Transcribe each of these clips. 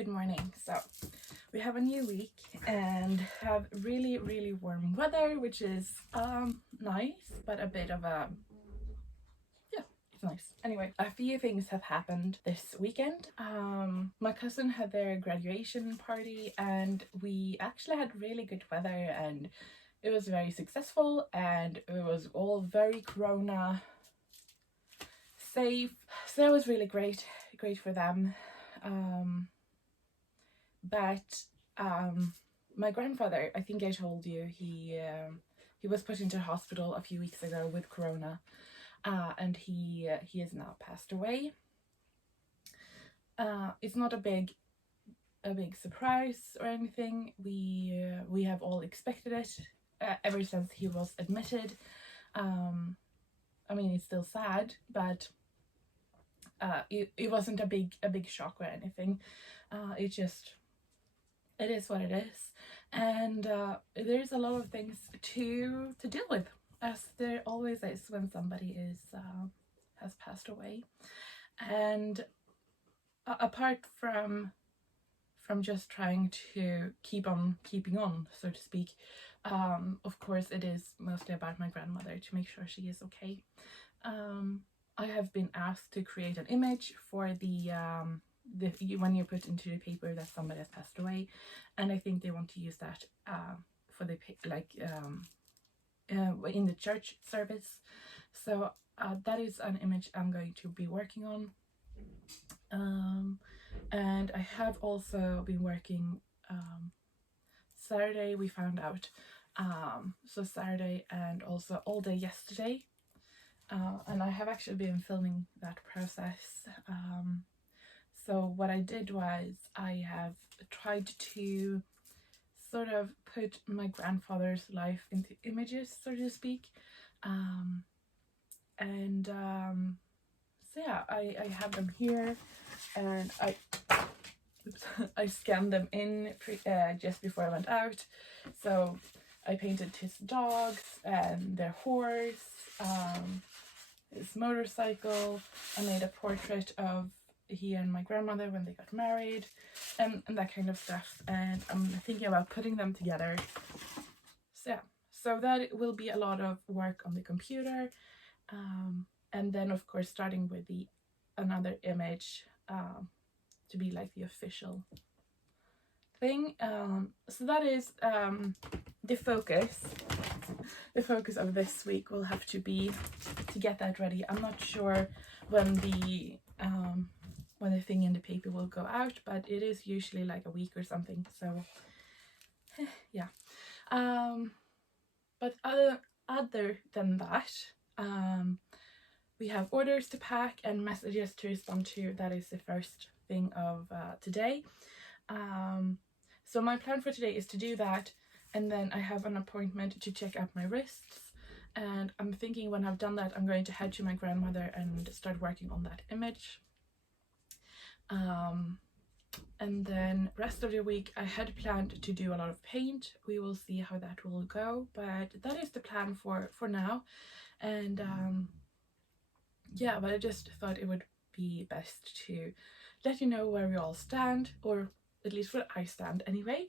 good morning. So we have a new week and have really warm weather, which is nice, but a bit of a it's nice. Anyway, a few things have happened this weekend. My cousin had their graduation party and we actually had really good weather and it was very successful and it was all very corona safe. So that was really great for them. But my grandfather, I think I told you, he was put into hospital a few weeks ago with corona, and he has now passed away. It's not a big surprise or anything. We have all expected it ever since he was admitted. I mean, it's still sad, but it wasn't a big shock or anything. It is what it is, and there's a lot of things to deal with, as there always is when somebody has passed away. And apart from just trying to keep on keeping on, so to speak, of course it is mostly about my grandmother, to make sure she is okay. I have been asked to create an image for the when you put into the paper that somebody has passed away, and I think they want to use that for the in the church service. So that is an image I'm going to be working on. And I have also been working Saturday. We found out so Saturday and also all day yesterday, and I have actually been filming that process. So what I did was I have tried to sort of put my grandfather's life into images, so to speak. So yeah, I have them here, and I scanned them in just before I went out. So I painted his dogs and their horse, his motorcycle. I made a portrait of he and my grandmother when they got married, and that kind of stuff, and I'm thinking about putting them together. So yeah, so that will be a lot of work on the computer, and then of course starting with another image to be like the official thing. So that is the focus of this week will have to be to get that ready. I'm not sure when the thing in the paper will go out, but it is usually like a week or something, so yeah. But other than that, we have orders to pack and messages to respond to. That is the first thing of today. So my plan for today is to do that, and then I have an appointment to check out my wrists, and I'm thinking when I've done that I'm going to head to my grandmother and start working on that image. And then rest of the week I had planned to do a lot of paint. We will see how that will go, but that is the plan for now. And yeah, but I just thought it would be best to let you know where we all stand, or at least where I stand anyway.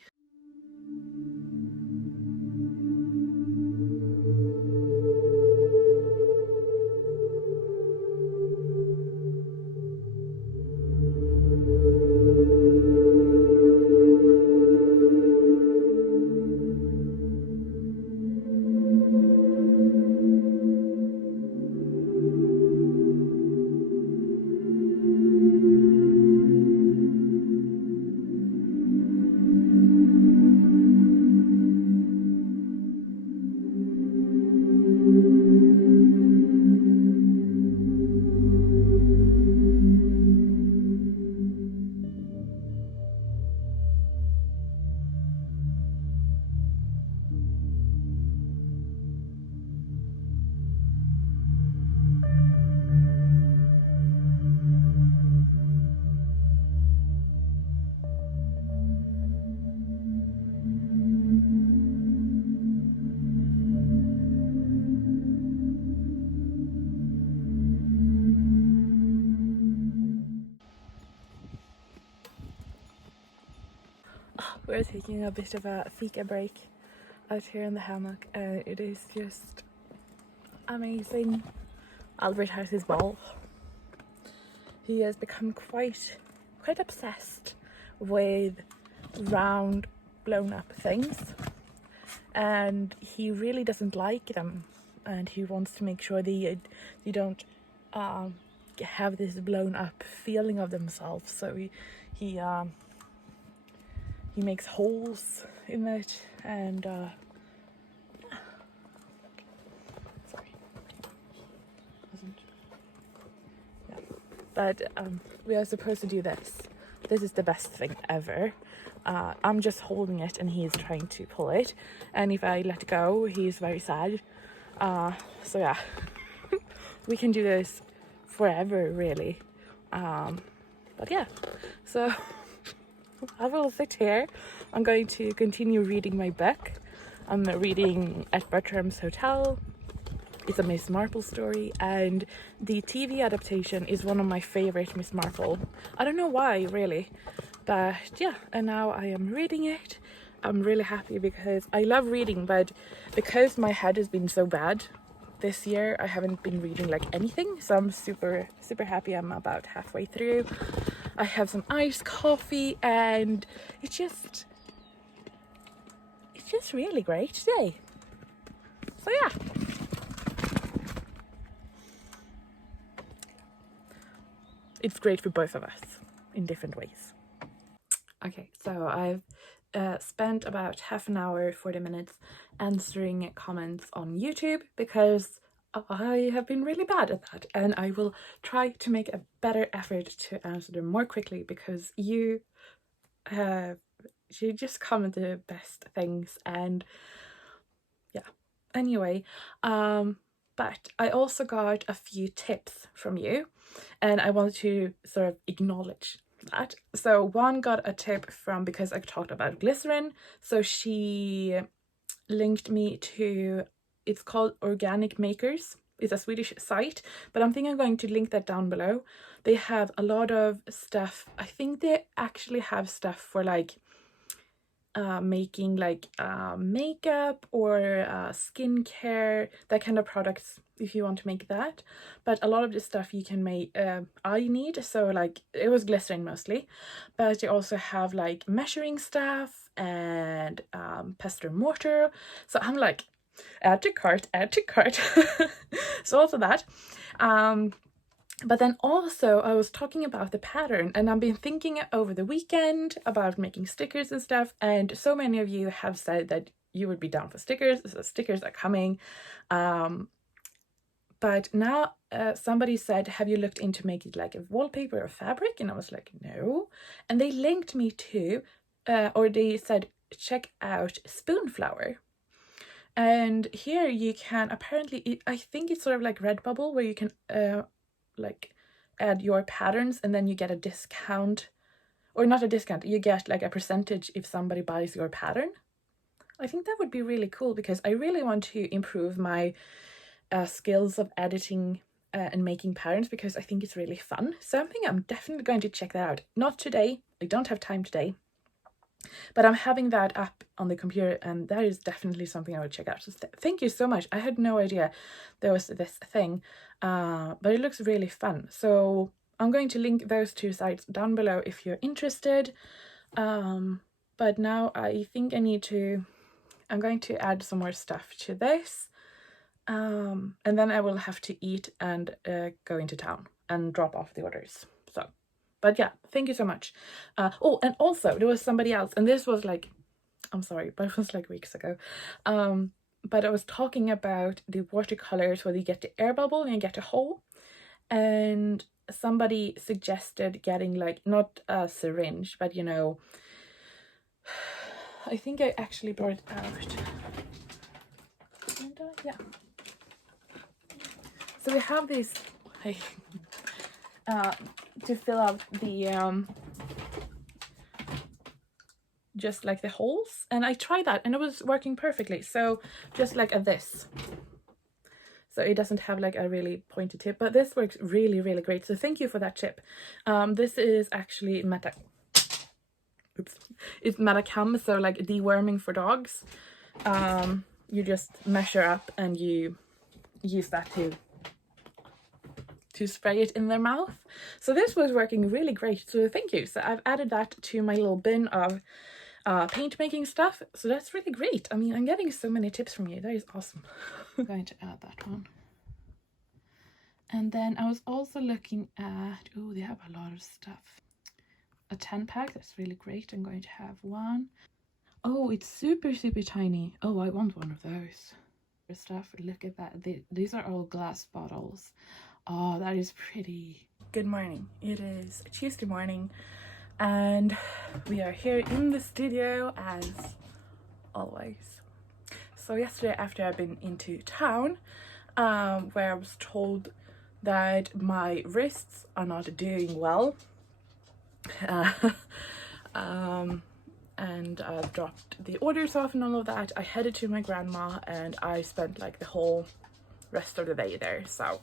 We're taking a bit of a fika break out here in the hammock, and it is just amazing. Albert has his ball. He has become quite obsessed with round blown up things, and he really doesn't like them, and he wants to make sure that you don't have this blown up feeling of themselves. So he makes holes in it, and sorry, yeah. But we are supposed to do this. This is the best thing ever. I'm just holding it and he's trying to pull it, and if I let go he's very sad. So yeah, we can do this forever really. But yeah, so I will sit here. I'm going to continue reading my book. I'm reading At Bertram's Hotel. It's a Miss Marple story, and the TV adaptation is one of my favorite Miss Marple. I don't know why really, but yeah, and now I am reading it. I'm really happy because I love reading, but because my head has been so bad this year, I haven't been reading like anything, so I'm super happy. I'm about halfway through. I have some iced coffee, and it's just really great today. So yeah, it's great for both of us in different ways. Okay, so I've spent about half an hour, 40 minutes answering comments on YouTube because I have been really bad at that, and I will try to make a better effort to answer them more quickly because you just comment the best things. And yeah, anyway, but I also got a few tips from you, and I wanted to sort of acknowledge that. So one got a tip from, because I talked about glycerin, so she linked me to, it's called Organic Makers. It's a Swedish site, but I'm thinking I'm going to link that down below. They have a lot of stuff. I think they actually have stuff for like making like makeup or skincare, that kind of products if you want to make that. But a lot of the stuff you can make I need, so like it was glycerin mostly, but they also have like measuring stuff and pestle and mortar. So I'm like, add to cart. So also that. But then also I was talking about the pattern, and I've been thinking over the weekend about making stickers and stuff, and so many of you have said that you would be down for stickers, so stickers are coming. But now somebody said, have you looked into making like a wallpaper or fabric? And I was like, no. And they linked me to, or they said, check out Spoonflower. And here you can apparently, I think it's sort of like Redbubble, where you can like add your patterns and then you get a discount, or not a discount, you get like a percentage if somebody buys your pattern. I think that would be really cool because I really want to improve my skills of editing and making patterns, because I think it's really fun. So I think I'm definitely going to check that out. Not today, I don't have time today, but I'm having that up on the computer, and that is definitely something I would check out. So thank you so much. I had no idea there was this thing, but it looks really fun. So I'm going to link those two sites down below if you're interested. But now I think I'm going to add some more stuff to this. And then I will have to eat and go into town and drop off the orders. So, but yeah, thank you so much. Oh, and also there was somebody else, and this was like, I'm sorry, but it was like weeks ago. But I was talking about the watercolors where you get the air bubble and you get a hole, and somebody suggested getting like, not a syringe, but you know, I think I actually brought it out. And, yeah. So we have these to fill out the just like the holes, and I tried that and it was working perfectly. So just like this, so it doesn't have like a really pointy tip, but this works really great. So thank you for that tip. This is actually oops, it's Metacam, so like deworming for dogs. You just measure up and you use that to spray it in their mouth. So this was working really great, so thank you. So I've added that to my little bin of paint making stuff, so that's really great. I mean, I'm getting so many tips from you. That is awesome. I'm going to add that one. And then I was also looking at, oh, they have a lot of stuff. A 10-pack, that's really great. I'm going to have one. Oh, it's super tiny. Oh, I want one of those. Stuff, look at that. These are all glass bottles. Oh, that is pretty. Good morning. It is Tuesday morning and we are here in the studio as always. So yesterday, after I've been into town, where I was told that my wrists are not doing well, and I've dropped the orders off and all of that, I headed to my grandma and I spent like the whole rest of the day there. So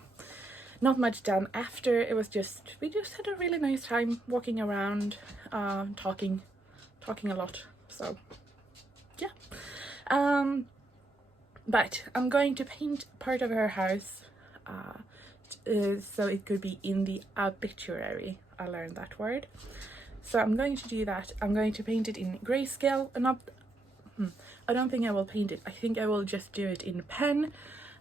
not much done after. It was just, we just had a really nice time walking around, talking a lot. So yeah. But I'm going to paint part of her house so it could be in the obituary. I learned that word. So I'm going to do that. I'm going to paint it in grayscale, and I don't think I will paint it. I think I will just do it in pen.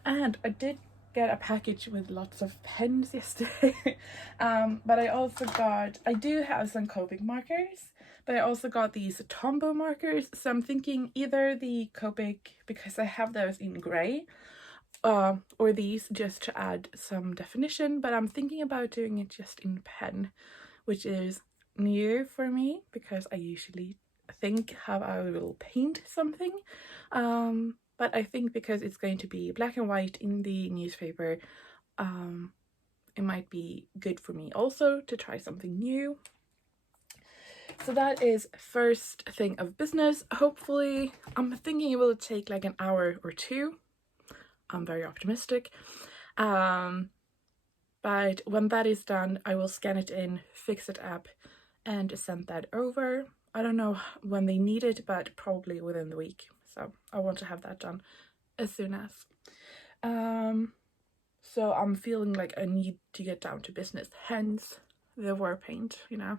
And I did get a package with lots of pens yesterday. But I do have some Copic markers, but I also got these Tombow markers. So I'm thinking either the Copic, because I have those in grey, or these just to add some definition. But I'm thinking about doing it just in pen, which is new for me because I usually think how I will paint something, but I think because it's going to be black and white in the newspaper, it might be good for me also to try something new. So that is first thing of business. Hopefully, I'm thinking it will take like an hour or two. I'm very optimistic. But when that is done, I will scan it in, fix it up, and send that over. I don't know when they need it, but probably within the week. So I want to have that done as soon as. So I'm feeling like I need to get down to business, hence the war paint, you know.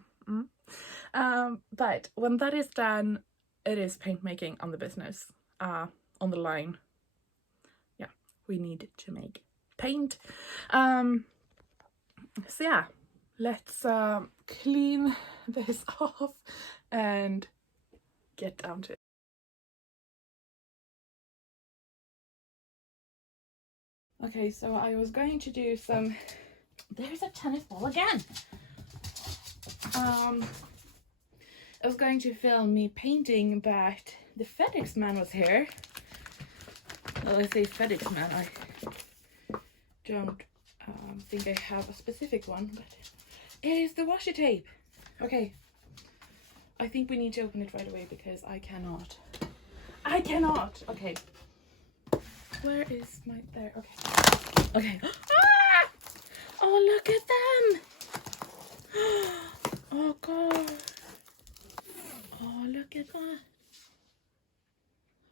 But when that is done, it is paint making on the business, on the line. Yeah, we need to make paint. So yeah, let's clean this off and get down to it. Okay, so I was going to do some, there's a tennis ball again. I was going to film me painting, but the FedEx man was here. Well, I say FedEx man, I don't think I have a specific one, but it is the washi tape. Okay, I think we need to open it right away because I cannot. Okay, where is my, there, okay. Ah! Oh, look at them. Oh god. Oh, look at that.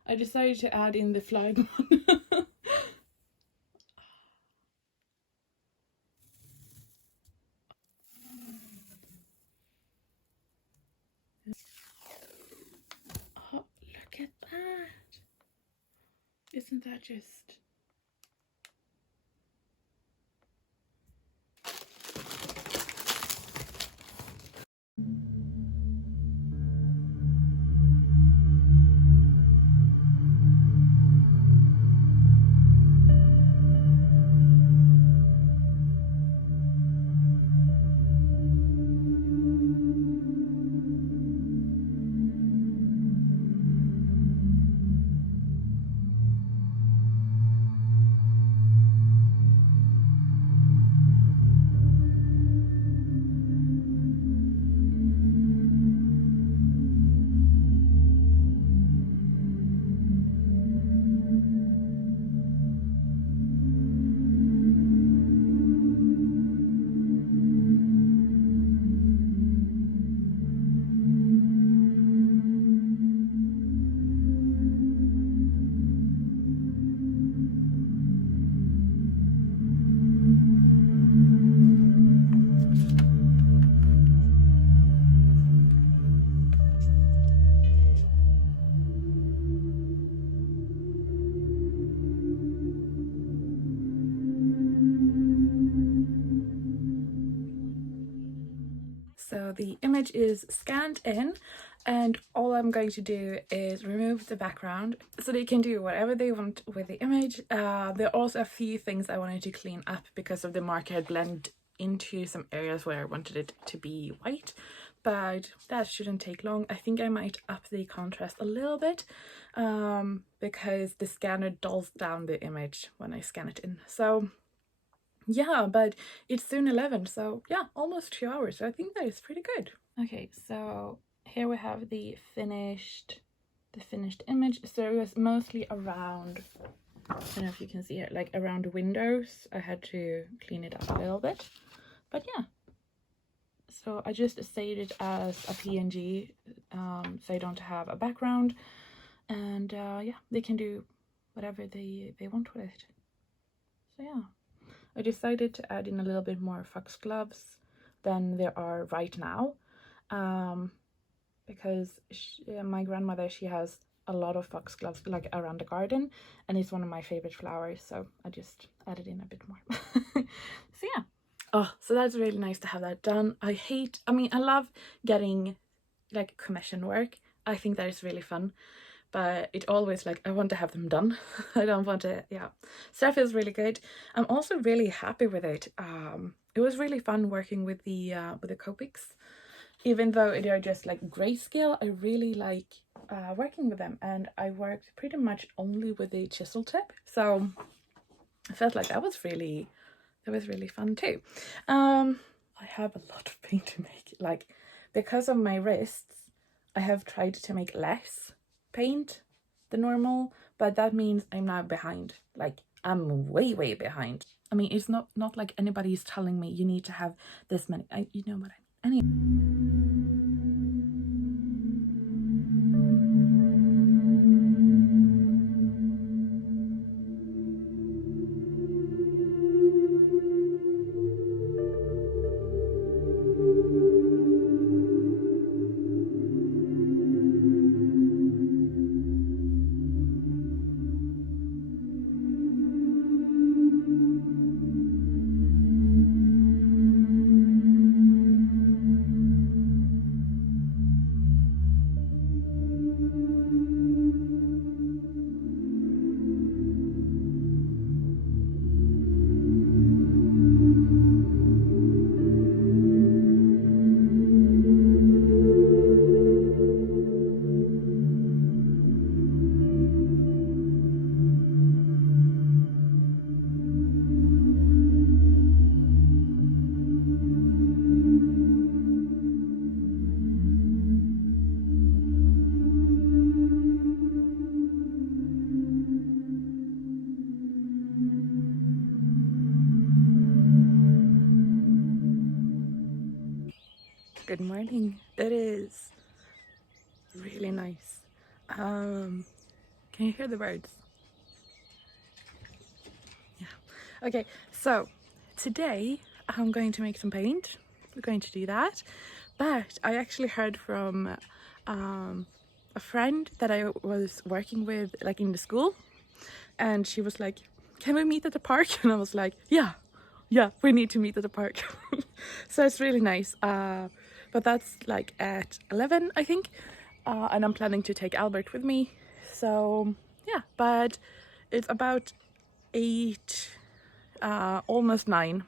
I decided to add in the flag one. Oh, look at that. Isn't that just... So the image is scanned in, and all I'm going to do is remove the background so they can do whatever they want with the image. There are also a few things I wanted to clean up because of the marker had blended into some areas where I wanted it to be white, but that shouldn't take long. I think I might up the contrast a little bit because the scanner dulls down the image when I scan it in. So yeah, but it's soon 11, so yeah, almost 2 hours. So I think that is pretty good. Okay, so here we have the finished image. So it was mostly around, I don't know if you can see it, like around windows. I had to clean it up a little bit, but yeah. So I just saved it as a PNG, so I don't have a background, and yeah, they can do whatever they want with it. So yeah, I decided to add in a little bit more foxgloves than there are right now, because my grandmother, she has a lot of foxgloves like around the garden, and it's one of my favorite flowers, so I just added in a bit more. So yeah. Oh, so that's really nice to have that done. I love getting like commission work. I think that is really fun, but it always like I want to have them done. I don't want to, yeah. So that feels really good. I'm also really happy with it. It was really fun working with the Copics. Even though they are just like grayscale, I really like working with them, and I worked pretty much only with the chisel tip, so I felt like that was really fun too. I have a lot of paint to make, like because of my wrists I have tried to make less paint than normal, but that means I'm now behind. Like I'm way behind. I mean, it's not like anybody's telling me you need to have this many, you know what I mean. Good morning. It is really nice. Can you hear the birds? Yeah. Okay, so today I'm going to make some paint. We're going to do that. But I actually heard from a friend that I was working with like in the school, and she was like, can we meet at the park? And I was like, yeah, we need to meet at the park. So it's really nice. But that's like at 11, I think, and I'm planning to take Albert with me. So yeah, but it's about 8, almost 9.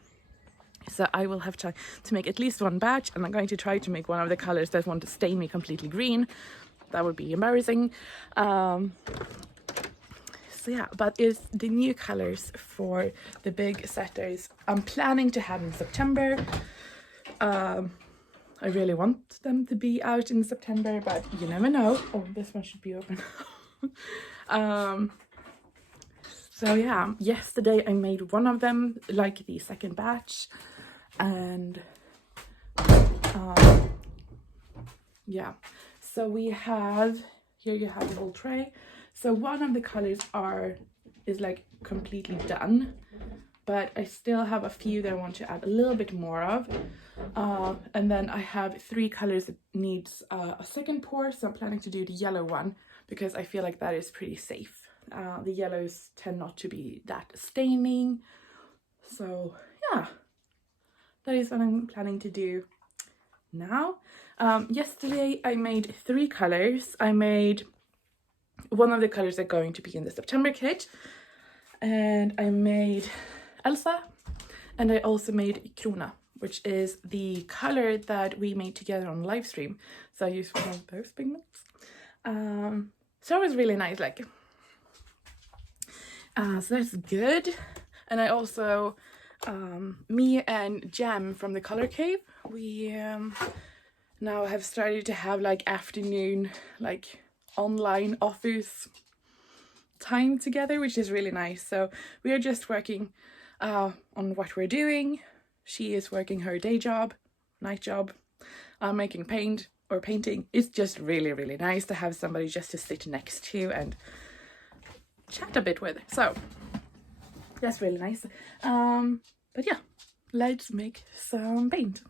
So I will have to make at least one batch, and I'm going to try to make one of the colors that want to stain me completely green. That would be embarrassing. So yeah, but it's the new colors for the big setters I'm planning to have in September. I really want them to be out in September, but you never know. Oh, this one should be open. So yeah, yesterday I made one of them, like the second batch, and yeah. So we have, here you have the whole tray. So one of the colors is like completely done, but I still have a few that I want to add a little bit more of. And then I have 3 colors that needs a second pour, so I'm planning to do the yellow one because I feel like that is pretty safe. The yellows tend not to be that staining. So yeah, that is what I'm planning to do now. Yesterday I made 3 colors. I made one of the colors that are going to be in the September kit, and I made Elsa, and I also made Krona, which is the color that we made together on live stream. So I used one of those pigments. So it was really nice, like, so that's good. And I also, me and Jem from the Color Cave, we now have started to have like afternoon, like online office time together, which is really nice. So we are just working on what we're doing. She is working her day job, night job. I'm making painting. It's just really, really nice to have somebody just to sit next to and chat a bit with. So that's really nice. But yeah, let's make some paint.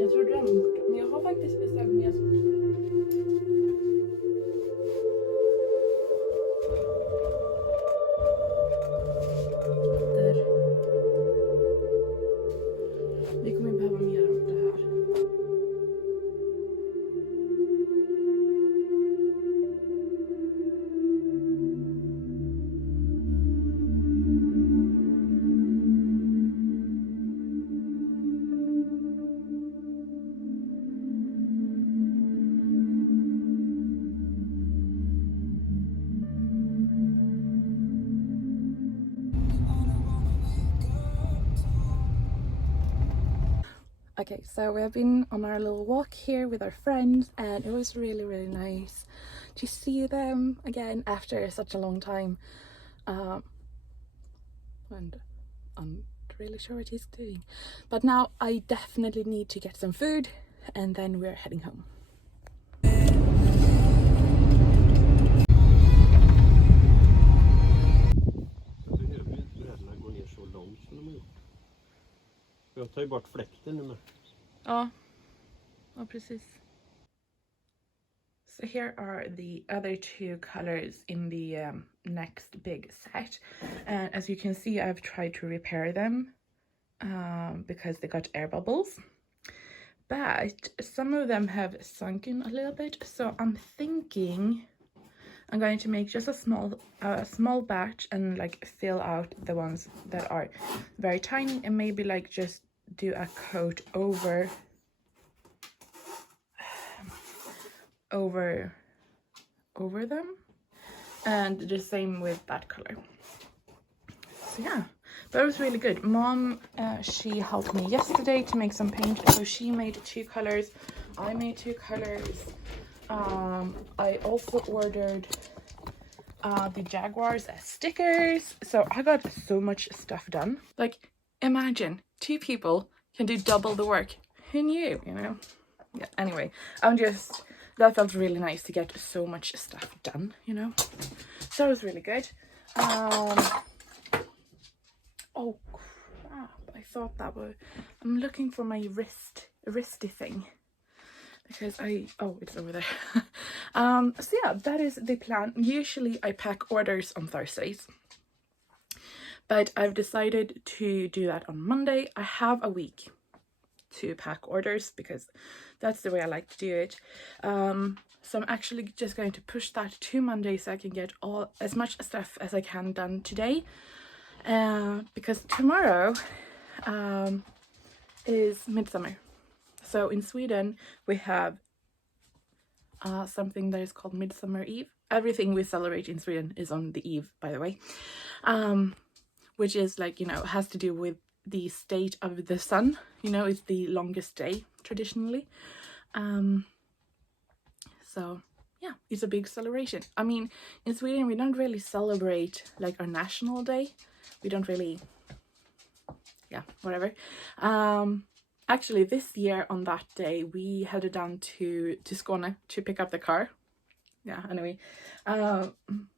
Jag tror drömkort, men jag har faktiskt bestämt mig att vi kommer behöva mer av det här. Okay, so we have been on our little walk here with our friends, and it was really, really nice to see them again after such a long time. And I'm not really sure what he's doing. But now I definitely need to get some food, and then we're heading home. Jag tar ju bort fläkten nu med. Ja, precis. So here are the other 2 colors in the next big set, and as you can see, I've tried to repair them because they got air bubbles, but some of them have sunken a little bit. So I'm thinking I'm going to make just a small batch and like fill out the ones that are very tiny, and maybe like just do a coat over them, and the same with that color. So yeah, that was really good. Mom, she helped me yesterday to make some paint, so she made 2 colors, I made 2 colors. I also ordered the Jaguars as stickers, so I got so much stuff done. Like, imagine 2 people can do double the work. Who knew, you know? Yeah, anyway, that felt really nice to get so much stuff done, you know? So it was really good. Oh crap, I thought that was, I'm looking for my wristy thing, because it's over there. So yeah, that is the plan. Usually I pack orders on Thursdays, but I've decided to do that on Monday. I have a week to pack orders because that's the way I like to do it. So I'm actually just going to push that to Monday so I can get as much stuff as I can done today, because tomorrow is Midsummer. So in Sweden we have something that is called Midsummer Eve. Everything we celebrate in Sweden is on the eve, by the way, which is like, you know, has to do with the state of the sun. You know, it's the longest day traditionally. So yeah, it's a big celebration. I mean, in Sweden we don't really celebrate like our national day. We don't really, yeah, whatever. Actually this year on that day we headed down to Skåne to pick up the car. Yeah, anyway,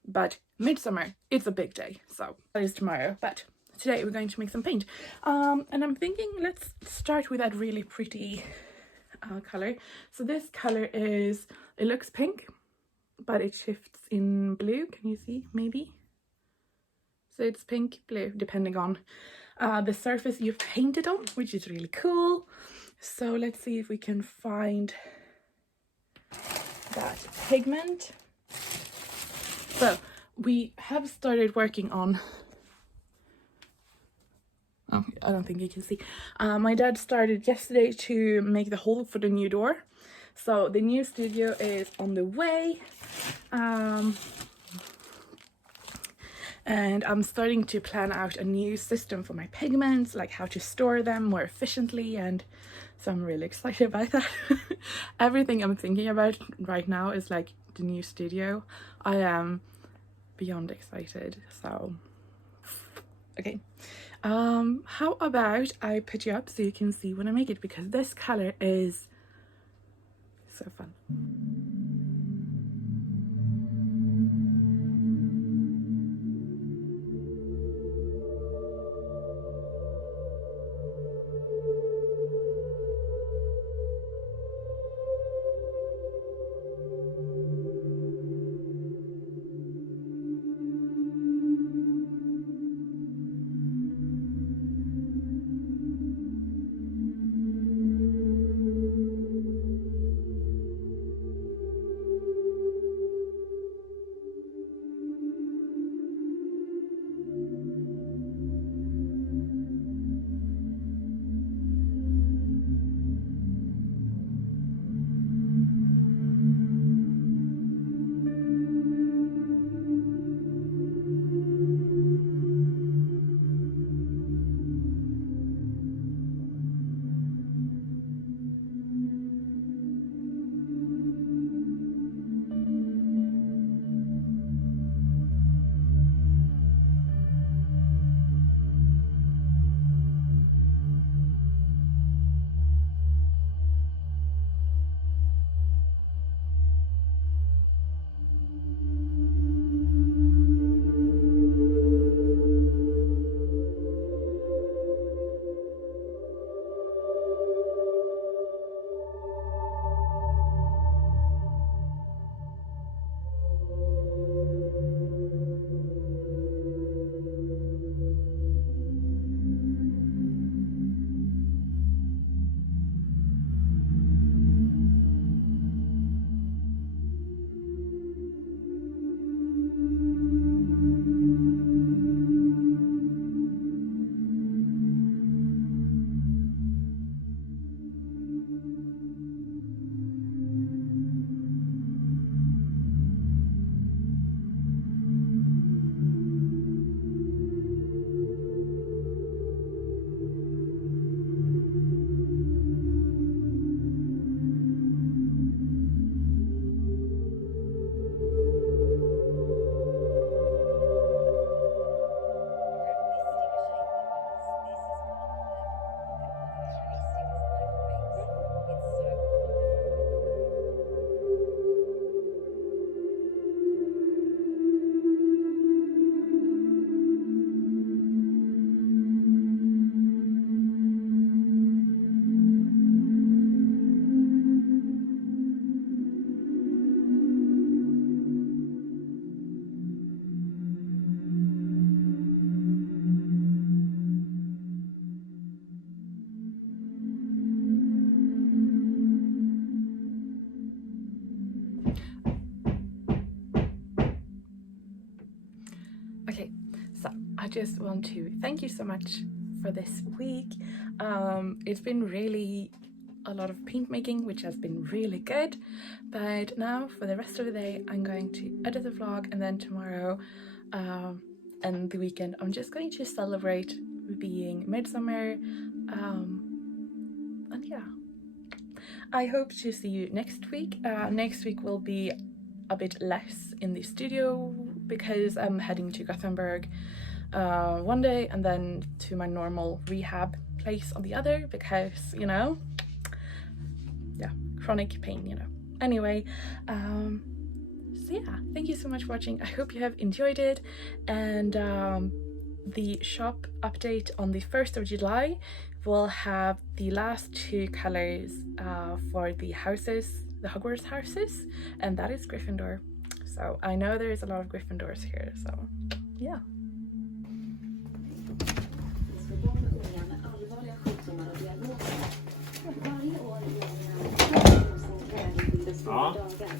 but Midsummer, it's a big day, so that is tomorrow. But today we're going to make some paint, and I'm thinking let's start with that really pretty color. So this color it looks pink, but it shifts in blue. Can you see? Maybe. So it's pink, blue, depending on the surface you've painted on, which is really cool. So let's see if we can find that pigment. So we have started working on, oh, I don't think you can see. My dad started yesterday to make the hole for the new door. So the new studio is on the way. And I'm starting to plan out a new system for my pigments, like how to store them more efficiently, and so I'm really excited about that. Everything I'm thinking about right now is like the new studio. I am beyond excited, so okay. How about I put you up so you can see when I make it, because this color is so fun. Okay, so I just want to thank you so much for this week. It's been really a lot of paint making, which has been really good, but now for the rest of the day I'm going to edit the vlog, and then tomorrow and the weekend I'm just going to celebrate being midsummer, and yeah, I hope to see you next week. Next week will be a bit less in the studio because I'm heading to Gothenburg one day and then to my normal rehab place on the other, because, you know, yeah, chronic pain, you know. Anyway, so yeah, thank you so much for watching. I hope you have enjoyed it, and the shop update on the 1st of July will have the last 2 colors for the houses, the Hogwarts houses, and that is Gryffindor. So I know there is a lot of Gryffindors here, so yeah. några Ja. dagar.